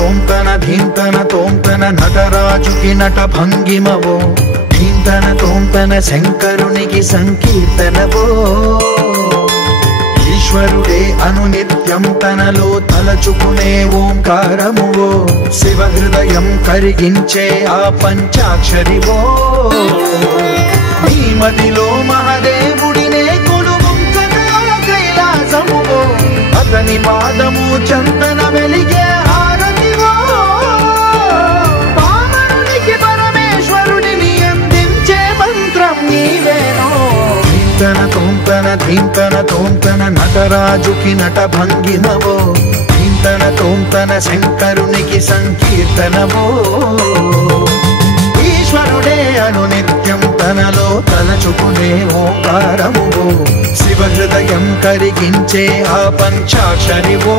తోంతన ధీంతన తోంతన నటరాజుకి నట భంగిమవో ధీంతన తోంతన శంకరునికి సంకీర్తనవో ఈశ్వరుడే అనునిత్యం తనలో తలచుకునే ఓంకారమువో శివ హృదయం కరిగించే ఆ పంచాక్షరివో నీ మదిలో మహాదేవుడినే కొలువుంచగా కైలాసమువో అతని పాదము చందన వెలిగే హారతివో పామరునికి పరమేశ్వరుడిని అందించే మంత్రం నీవేనో ధీంతన తోంతన ధీంతన తోంతన నటరాజుకి నట భంగిమవో ధీంతన తోంతన శంకరునికి సంకీర్తనవో ఈశ్వరుడే అనునిత్యం తనలో తలచుకునే ఓంకారమువో శివ హృదయం కరిగించే ఆ పంచాక్షరివో